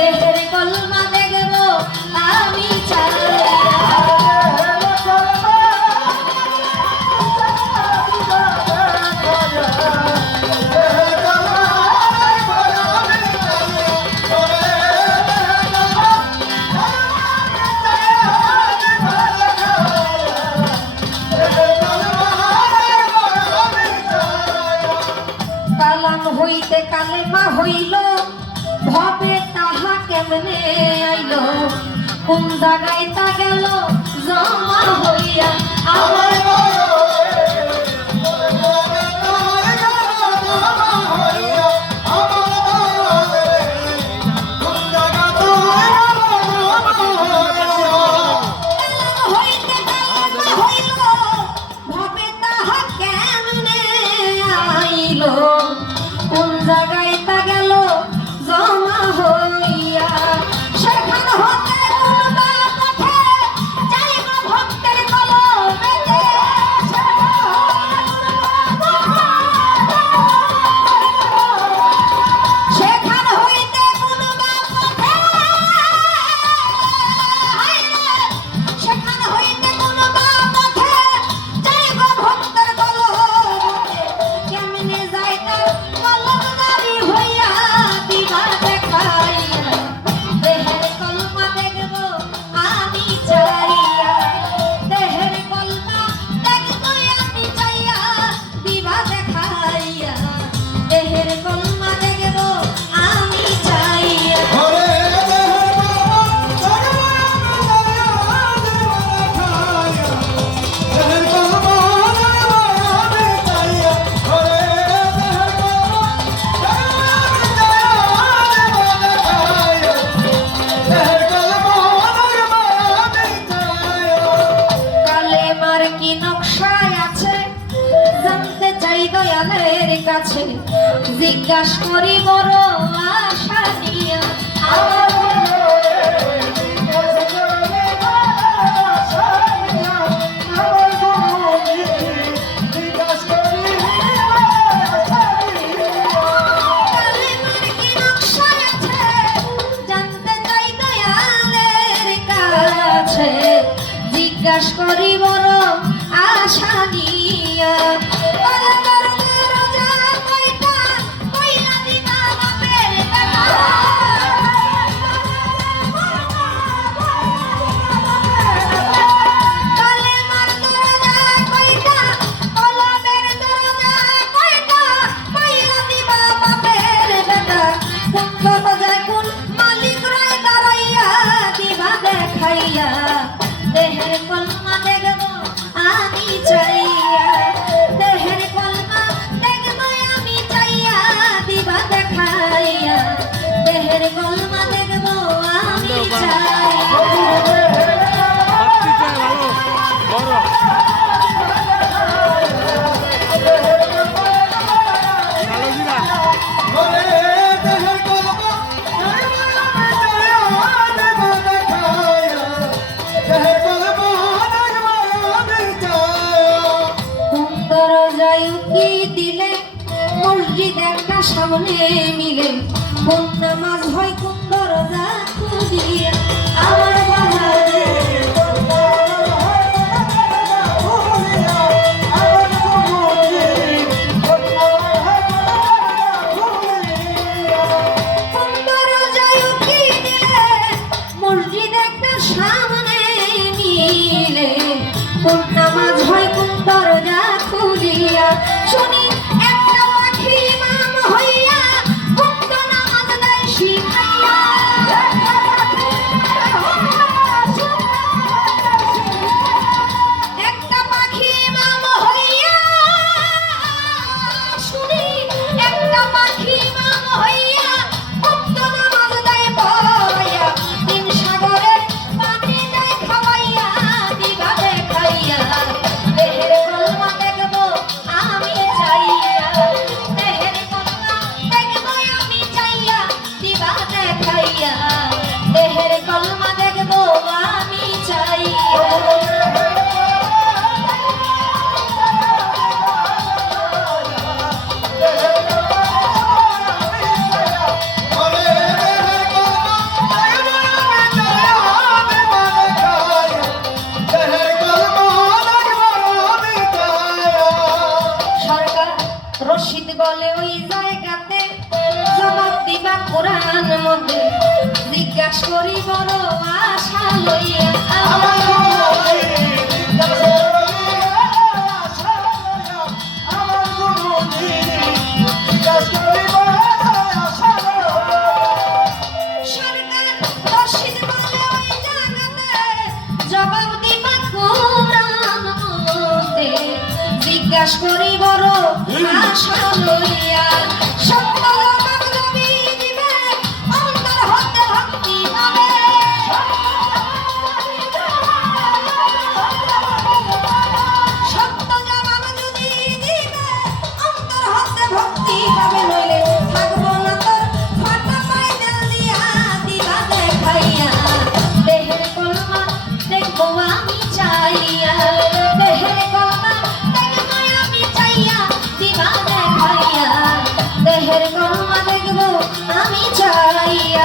দেহের কলমা দেখবো আমি চাইয়া। কালাম হইতে কালেমা হইল, ভবে তাহা কেমনে আইল, কোন জায়গায় তা গেল জমা হইয়া আমার কোন জায়গায় তা গেল জমা হইয়া। সেখান হতে কোনবা পথে যাইব ভক্তের কলমেতে, সেখান হইতে কোনবা পথে, সেখান হইতে কোনবা পথে যাইব ভক্তের কলমেতে, কেমনে যায় তার কলম গাড়ি হইয়া দিবা দেখাইয়া। দেহের কলমা দেখবো আমি চাইয়া, দেহের কলমা দেখবো আমি চাইয়া, দিবা দেখাইয়া। দেহের কলমা দেখবো আমি চাইয়া। কালেমার কি নকশায় আছে জানতে চাই দয়ালের কাছে, জিজ্ঞাসা করি বড় আশা নিয়া। কালেমার কি নকশায় আছে জানতে চাই দয়ালের কাছে, জিজ্ঞাসা করি বড় আশা নিয়া। কলমের দরজা কয়টা কইলা দিবা বাপের বেটা, কলমের দরজা কয়টা, কলমের দরজা কয়টা কইলা দিবা বাপের বেটা, কোন দরজায় কোন মালিক রয় দাঁড়াইয়া দিবা দেখাইয়া। দেহের কলমা দেখবো আমি চাইয়া, দেহের কলমা দেখবো আমি চাইয়া, দিবা দেখাইয়া। দেহের কলমা দেখবো আমি চাইয়া। দরজায় উকি দিলে মসজিদ একটা সামনে মিলে, কোন নামাজ হয় কোন দরজা খুলিয়া আমার বাহারে। কোন দরজায় উকি দিলে মসজিদ একটা সামনে মিলে, কোন নামাজ হয় কোন দরজা খুলিয়া। শুনি একটা পাখি ইমাম হইয়া কোন নামাজ দেয় শিখাইয়া, জিজ্ঞাসা করি বড় আশা লইয়া আমার গুরুজি জিজ্ঞাসা করিব আশা লইয়া আমার গুরুজি জিজ্ঞাসা করিব আশা লইয়া সরকার রশিদ বলে ওই জায়গাতে জবাব দিবা কোরআন মতে জিজ্ঞাসা করি বড় আশা লইয়া সত্য জবাব নবী দিবে অন্তর হতে ভক্তি পাবে সত্য জবাব যদি দিবে অন্তর হতে ভক্তি পাবে নইলে থাকবো না তোর ফাটা পায়ে দিল দিয়া দিবা দেখাইয়া দেহের কলমা দেখবো আমি চাইয়া দেহের কলমা দেখবো আমি চাইয়া দিবা দেখাইয়া দেহের কলমা দেখবো আমি চাইয়া